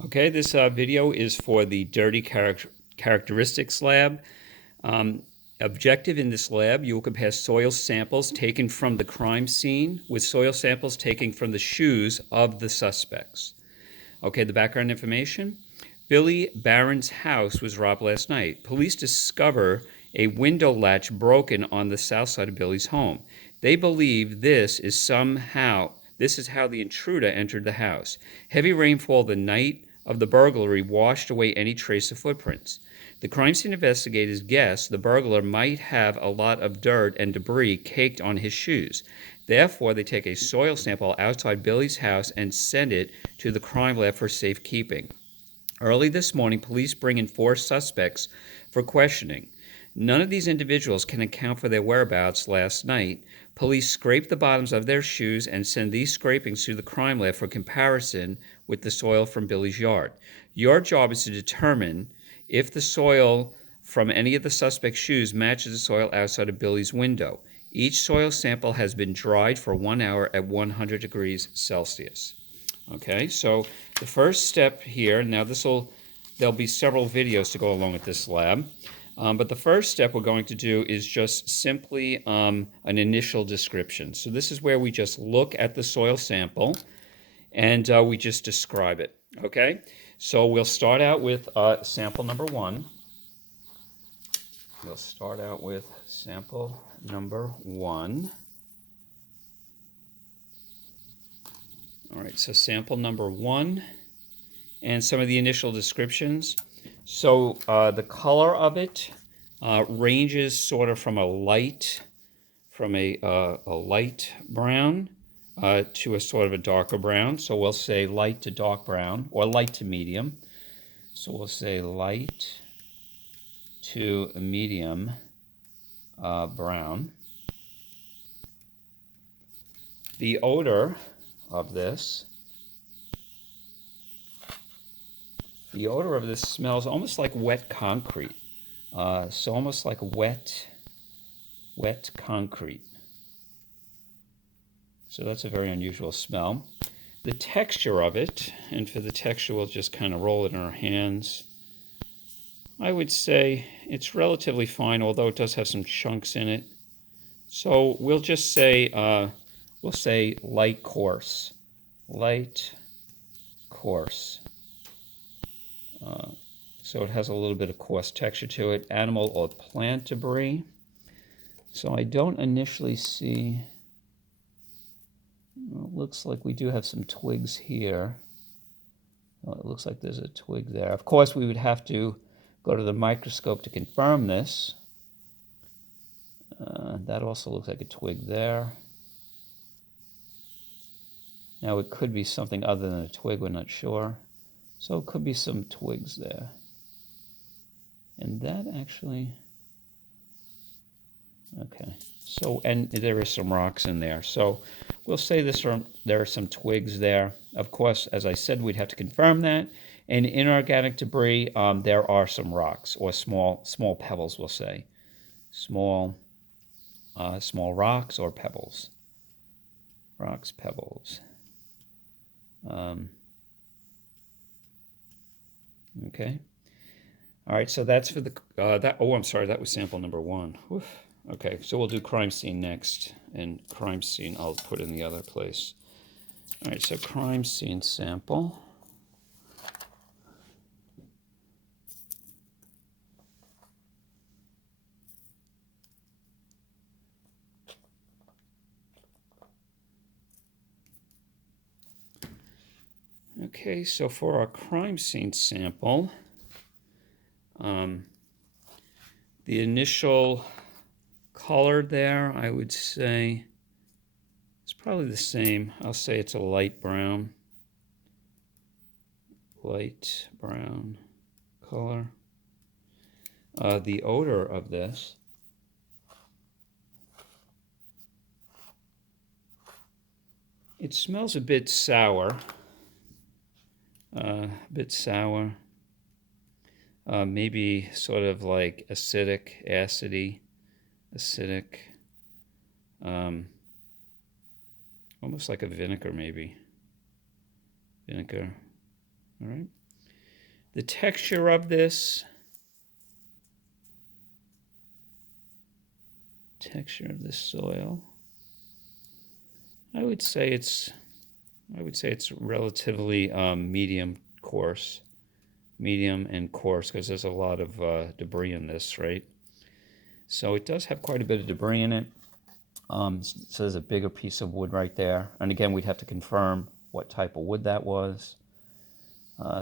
Okay, this video is for the Dirty Characteristics Lab. Objective in this lab, you will compare soil samples taken from the crime scene with soil samples taken from the shoes of the suspects. Okay, the background information. Billy Barron's house was robbed last night. Police discover a window latch broken on the south side of Billy's home. They believe this is how the intruder entered the house. Heavy rainfall the night of the burglary washed away any trace of footprints. The crime scene investigators guess the burglar might have a lot of dirt and debris caked on his shoes. Therefore, they take a soil sample outside Billy's house and send it to the crime lab for safekeeping. Early this morning, police bring in 4 suspects for questioning. None of these individuals can account for their whereabouts last night. Police scrape the bottoms of their shoes and send these scrapings to the crime lab for comparison with the soil from Billy's yard. Your job is to determine if the soil from any of the suspect's shoes matches the soil outside of Billy's window. Each soil sample has been dried for 1 hour at 100 degrees Celsius. Okay, so the first step here, now there'll be several videos to go along with this lab, but the first step we're going to do is just simply an initial description. So this is where we just look at the soil sample and we just describe it. Okay, so we'll start out with sample number 1. We'll start out with sample number 1. All right, so sample number 1 and some of the initial descriptions. So the color of it ranges sort of from a light brown to a sort of a darker brown. So we'll say light to dark brown or light to medium. So we'll say light to medium brown. The odor of this smells almost like wet concrete. So almost like wet concrete. So that's a very unusual smell. The texture of it, and for the texture we'll just kind of roll it in our hands. I would say it's relatively fine, although it does have some chunks in it. So we'll just say, light coarse. Light coarse. So it has a little bit of coarse texture to it. Animal or plant debris. So I don't initially see, well, it looks like we do have some twigs here. Well, it looks like there's a twig there. Of course, we would have to go to the microscope to confirm this. That also looks like a twig there. Now it could be something other than a twig, we're not sure. So it could be some twigs there. And that actually, okay. So, and there is some rocks in there. So we'll say there are some twigs there. Of course, as I said, we'd have to confirm that. And inorganic debris, there are some rocks or small pebbles, we'll say. Small rocks or pebbles. Rocks, pebbles. Okay. All right, so that's for the, I'm sorry, that was sample number 1. Oof. Okay, so we'll do crime scene next, and crime scene I'll put in the other place. All right, so crime scene sample. Okay, so for our crime scene sample, the initial color there, I would say, it's probably the same. I'll say it's a light brown. Light brown color. The odor of this, it smells a bit sour. Maybe sort of like acidic, acidy, acidic, almost like a vinegar maybe. Vinegar, all right. The texture of this, soil, I would say it's relatively medium and coarse, because there's a lot of debris in this, right? So it does have quite a bit of debris in it. So there's a bigger piece of wood right there. And again, we'd have to confirm what type of wood that was.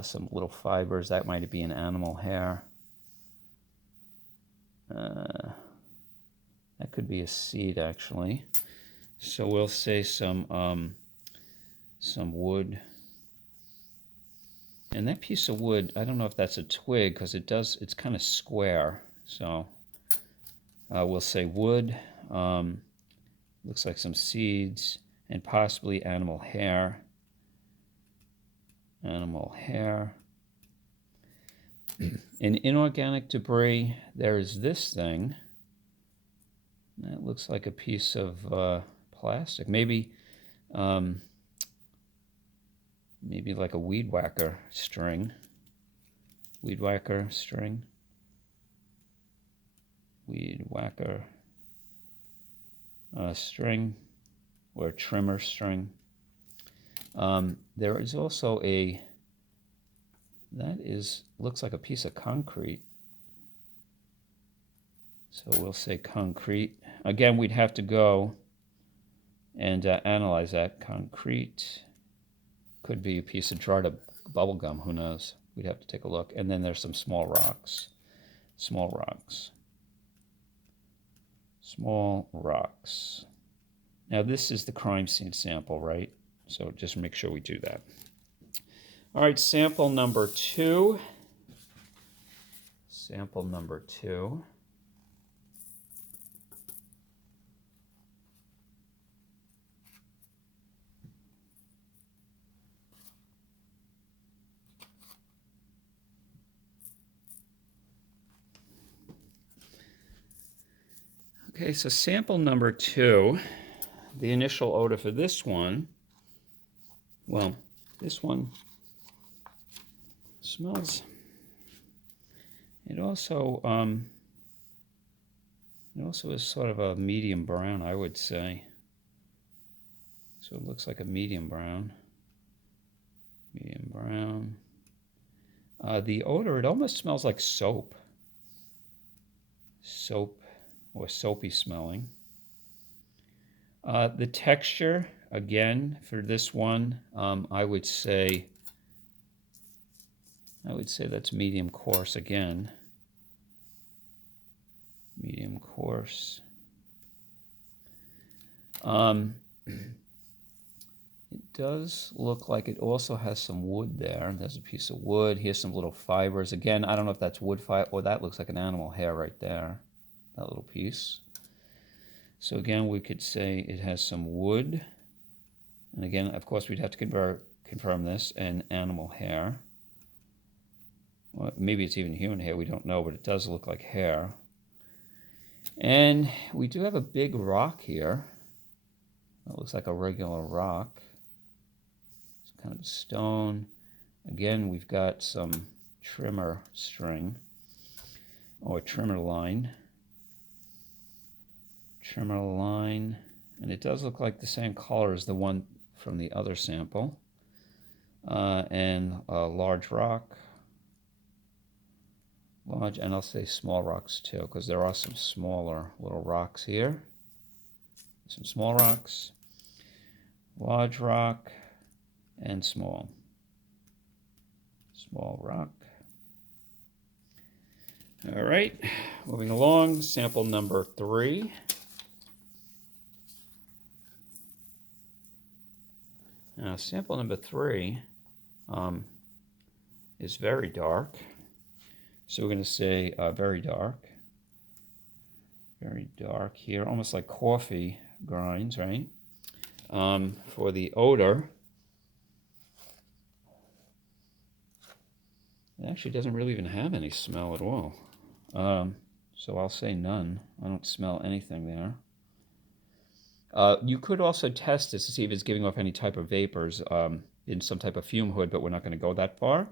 Some little fibers, that might be an animal hair. That could be a seed, actually. So we'll say some wood. And that piece of wood, I don't know if that's a twig, because it's kind of square. So we'll say wood. Looks like some seeds and possibly animal hair. Animal hair. In inorganic debris, there's this thing. That looks like a piece of plastic. Maybe like a weed whacker string. Weed whacker string. Weed whacker string, or trimmer string. There is also looks like a piece of concrete. So we'll say concrete. Again, we'd have to go and analyze that. Concrete could be a piece of dried up bubble gum, who knows? We'd have to take a look. And then there's some small rocks. Small rocks. Small rocks. Now this is the crime scene sample, right? So just make sure we do that. All right, sample number 2. Sample number 2. Okay, so sample number 2, the initial odor for this one, well, this one smells, it also is sort of a medium brown, I would say. So it looks like a medium brown. Medium brown. The odor, it almost smells like soap. Soap, or soapy smelling. The texture, again, for this one, I would say that's medium coarse again. Medium coarse. It does look like it also has some wood there. There's a piece of wood. Here's some little fibers. Again, I don't know if that's wood fiber, or that looks like an animal hair right there. That little piece. So again, we could say it has some wood. And again, of course, we'd have to confirm this, and animal hair. Well, maybe it's even human hair, we don't know, but it does look like hair. And we do have a big rock here. That looks like a regular rock. It's kind of a stone. Again, we've got some trimmer string, or trimmer line. Trimmer line, and it does look like the same color as the one from the other sample. And a large rock. Large, and I'll say small rocks too, because there are some smaller little rocks here. Some small rocks, large rock, and small. Small rock. All right, moving along, sample number 3. Now, sample number 3 is very dark. So we're going to say very dark. Very dark here, almost like coffee grinds, right? For the odor, it actually doesn't really even have any smell at all. So I'll say none. I don't smell anything there. You could also test this to see if it's giving off any type of vapors in some type of fume hood, but we're not going to go that far.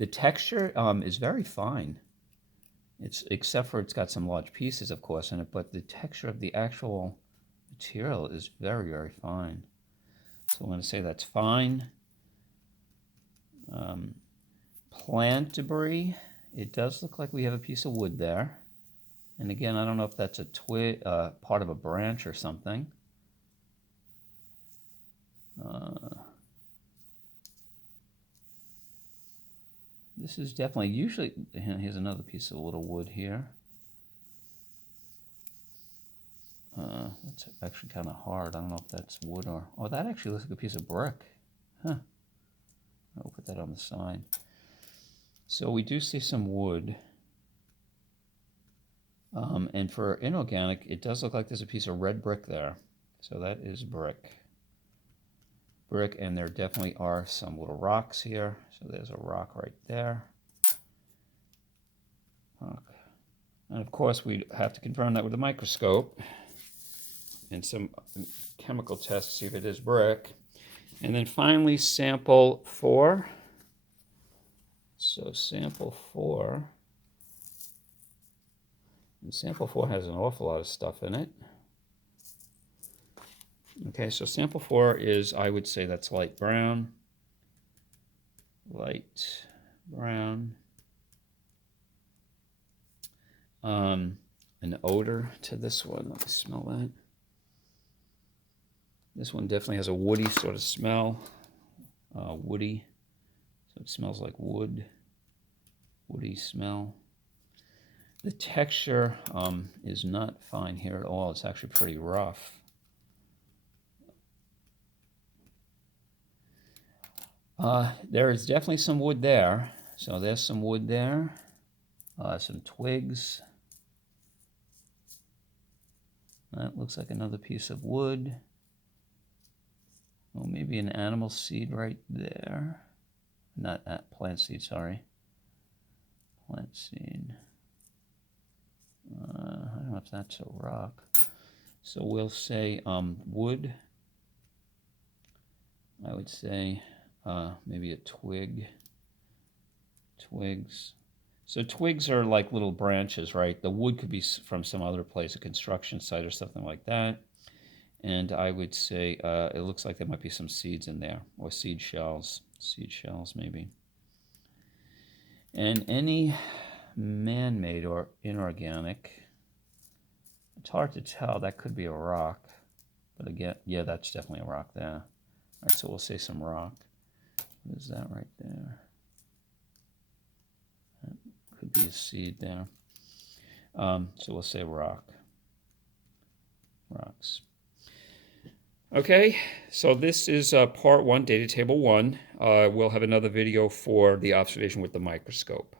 The texture is very fine. It's except for it's got some large pieces, of course, in it, but the texture of the actual material is very, very fine. So I'm going to say that's fine. Plant debris. It does look like we have a piece of wood there. And again, I don't know if that's a twig, part of a branch or something. This is definitely, usually, here's another piece of a little wood here. That's actually kind of hard. I don't know if that's wood or, oh, that actually looks like a piece of brick. Huh. I'll put that on the side. So we do see some wood. And for inorganic, it does look like there's a piece of red brick there. So that is brick. Brick, and there definitely are some little rocks here. So there's a rock right there. Okay. And of course, we have to confirm that with a microscope and some chemical tests to see if it is brick. And then finally, sample 4. So sample 4. And sample 4 has an awful lot of stuff in it. Okay, so sample 4 is, I would say that's light brown. Light brown. An odor to this one. Let me smell that. This one definitely has a woody sort of smell. Woody. So it smells like wood. Woody smell. The texture is not fine here at all. It's actually pretty rough. There is definitely some wood there. So there's some wood there. Some twigs. That looks like another piece of wood. Oh, maybe an animal seed right there. Not plant seed, sorry. Plant seed. I don't know if that's a rock. So we'll say wood. I would say maybe a twig. Twigs. So twigs are like little branches, right? The wood could be from some other place, a construction site or something like that. And I would say it looks like there might be some seeds in there, or seed shells. Seed shells, maybe. And any man-made or inorganic, it's hard to tell. That could be a rock. But again, yeah, that's definitely a rock there. All right, so we'll say some rock. What is that right there? That could be a seed there. So we'll say rock. Rocks. Okay, so this is part 1, data table 1. We'll have another video for the observation with the microscope.